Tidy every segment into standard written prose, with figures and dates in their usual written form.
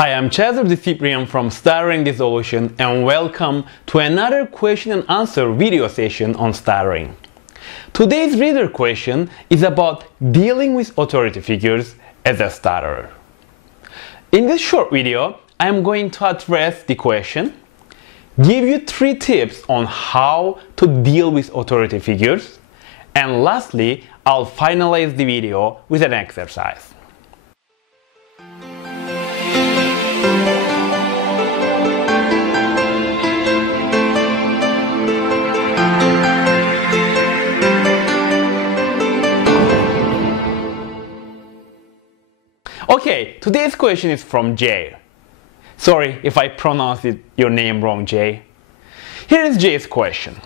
Hi, I'm Stuttering from Stuttering Dissolution and welcome to another question and answer video session on stuttering. Today's reader question is about dealing with authority figures as a stutterer. In this short video, I'm going to address the question, give you 3 tips on how to deal with authority figures, and lastly, I'll finalize the video with an exercise. Okay, today's question is from Jay. Sorry if I pronounced your name wrong, Jay. Here is Jay's question.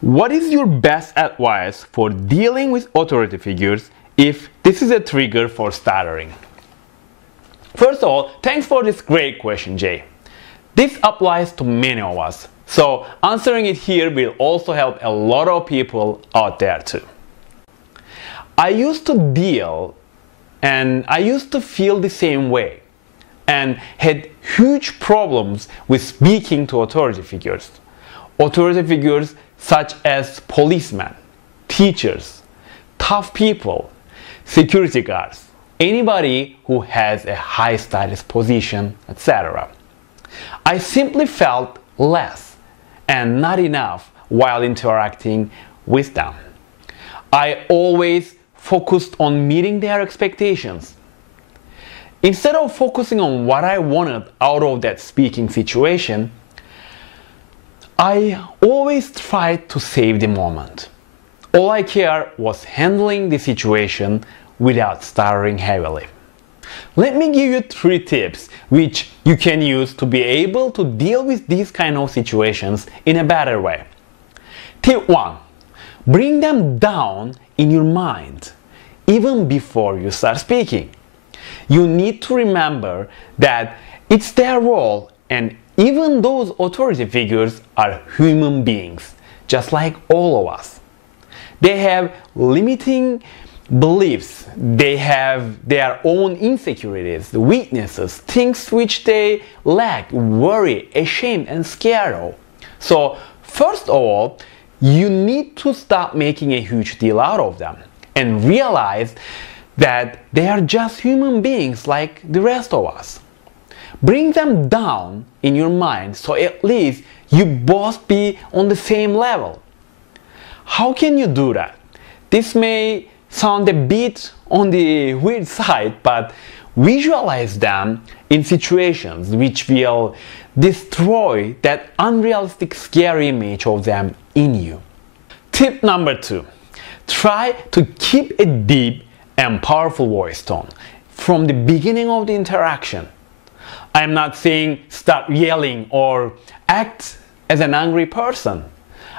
What is your best advice for dealing with authority figures if this is a trigger for stuttering? First of all, thanks for this great question, Jay. This applies to many of us, so answering it here will also help a lot of people out there too. I used to feel the same way and had huge problems with speaking to authority figures. Authority figures such as policemen, teachers, tough people, security guards, anybody who has a high status position, etc. I simply felt less and not enough while interacting with them. I always focused on meeting their expectations. Instead of focusing on what I wanted out of that speaking situation, I always tried to save the moment. All I cared was handling the situation without stuttering heavily. Let me give you 3 tips which you can use to be able to deal with these kind of situations in a better way. Tip 1. Bring them down in your mind even before you start speaking. You need to remember that it's their role, and even those authority figures are human beings, just like all of us. They have limiting beliefs, they have their own insecurities, weaknesses, things which they lack, worry, ashamed and scared of. So first of all, you need to stop making a huge deal out of them and realize that they are just human beings like the rest of us. Bring them down in your mind so at least you both be on the same level. How can you do that? This may sound a bit on the weird side, but visualize them in situations which will destroy that unrealistic, scary image of them in you. Tip number 2. Try to keep a deep and powerful voice tone from the beginning of the interaction. I am not saying start yelling or act as an angry person.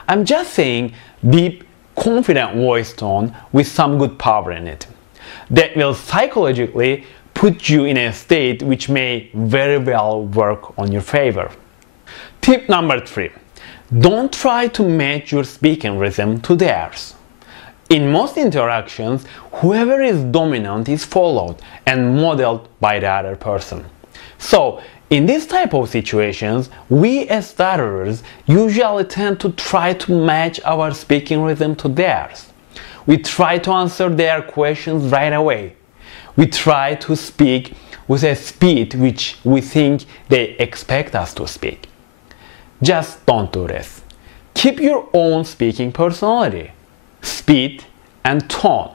I'm just saying deep, confident voice tone with some good power in it. That will psychologically put you in a state which may very well work on your favor. Tip number 3. Don't try to match your speaking rhythm to theirs. In most interactions, whoever is dominant is followed and modeled by the other person. So, in this type of situations, we as stutterers usually tend to try to match our speaking rhythm to theirs. We try to answer their questions right away. We try to speak with a speed which we think they expect us to speak. Just don't do this. Keep your own speaking personality, speed and tone.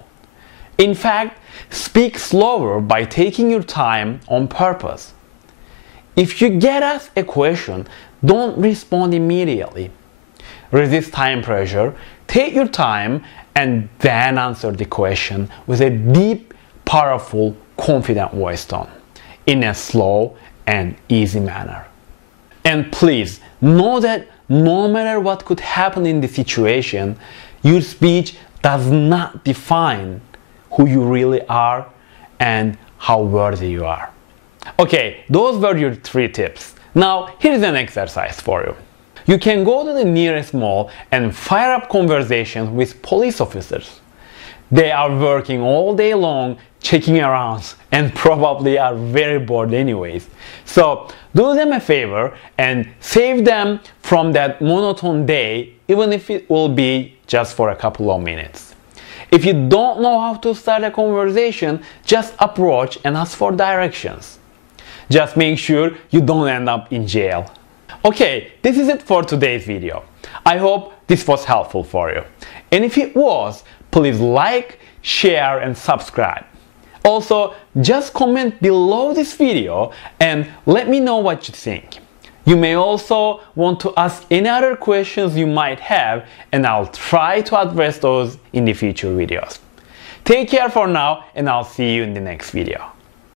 In fact, speak slower by taking your time on purpose. If you get asked a question, don't respond immediately. Resist time pressure, take your time, and then answer the question with a deep, powerful, confident voice tone in a slow and easy manner. And please know that no matter what could happen in the situation, your speech does not define who you really are and how worthy you are. Okay, those were your 3 tips. Now, here's an exercise for you. You can go to the nearest mall and fire up conversations with police officers. They are working all day long checking around and probably are very bored anyways. So do them a favor and save them from that monotone day, even if it will be just for a couple of minutes. If you don't know how to start a conversation, just approach and ask for directions. Just make sure you don't end up in jail. Okay, this is it for today's video. I hope this was helpful for you. And if it was, please like, share and subscribe. Also, just comment below this video and let me know what you think. You may also want to ask any other questions you might have, and I'll try to address those in the future videos. Take care for now, and I'll see you in the next video.